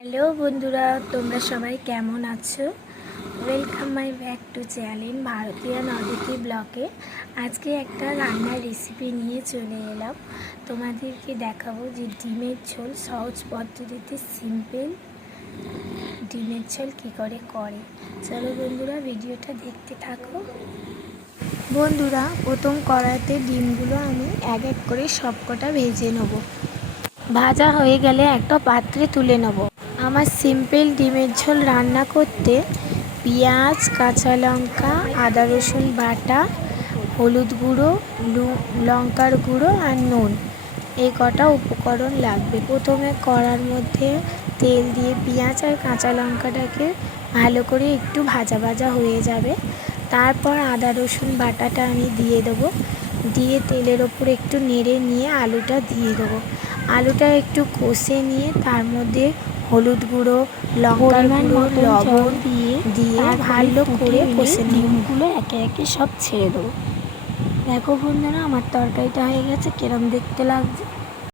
Hello বন্ধুরা, তোমরা সবাই কেমন আছো? Welcome my back to channel ভারতীয় নদীতি ব্লগে। আজকে একটা রান্নার রেসিপি নিয়ে চলে এলাম। তোমাদেরকে দেখাবো যে ডিমের ঝোল সহজ পদ্ধতিতে সিম্পল ডিমের ঝোল কী করে চলো বন্ধুরা, ভিডিওটা দেখতে থাকো। বন্ধুরা, প্রথম কড়াইতে ডিমগুলো আমি এক এক করে সবকটা ভেজে নেব। ভাজা হয়ে গেলে একটা পাত্রে তুলে নেব। আমার সিম্পল ডিমের ঝোল রান্না করতে পেঁয়াজ, কাঁচা লঙ্কা, আদা রসুন বাটা, হলুদ গুঁড়ো, লঙ্কার গুঁড়ো আর নুন, এই কটা উপকরণ লাগবে। প্রথমে কড়ার মধ্যে তেল দিয়ে পেঁয়াজ আর কাঁচা লঙ্কাটাকে ভালো করে একটু ভাজা ভাজা হয়ে যাবে। তারপর আদা রসুন বাটাটা আমি দিয়ে দেবো। দিয়ে তেলের ওপর একটু নেড়ে নিয়ে আলুটা দিয়ে দেবো। আলুটা একটু কষে নিয়ে তার মধ্যে হলুদ গুঁড়ো, লঙ্কার গুঁড়ো, লবণ দিয়ে ভালো করে কষে ডিমগুলো একে একে সব ছেড়ে দেবো। দেখো বন্ধুরা, আমার তরকারিটা হয়ে গেছে, কিরম দেখতে লাগছে।